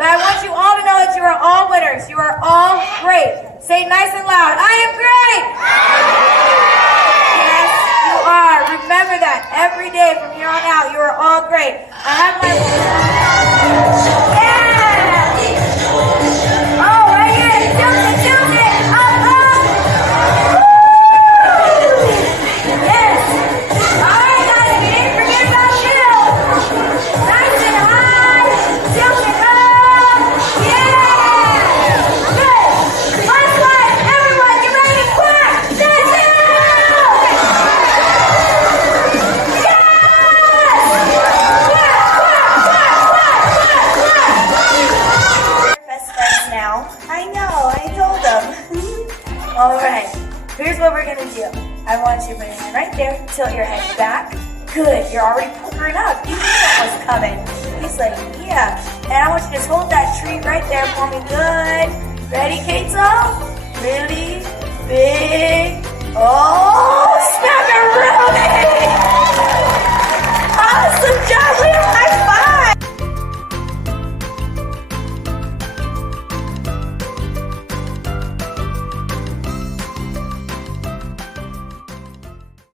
But I want you all to know that you are all winners. You are all great. Say nice and loud, I am great! Yes, you are. Remember that every day from here on out, you are all great. I have my... Yeah! Oh, right here. Tilt it, tilt it. Up, up. Woo! Yes. All right, guys, you didn't forget about you. Nice and high. Tilt it up. Yeah. Good. Last one. Everyone, get ready to clap. That's it. Yes. Now. I know, I told them. Alright, here's what we're gonna do. I want you to put your hand right there, tilt your head back. Good, you're already puckering up. You knew that was coming. He's like, yeah. And I want you to just hold that treat right there for me. Good. Ready, Kato? Really big. Oh, smack it real big.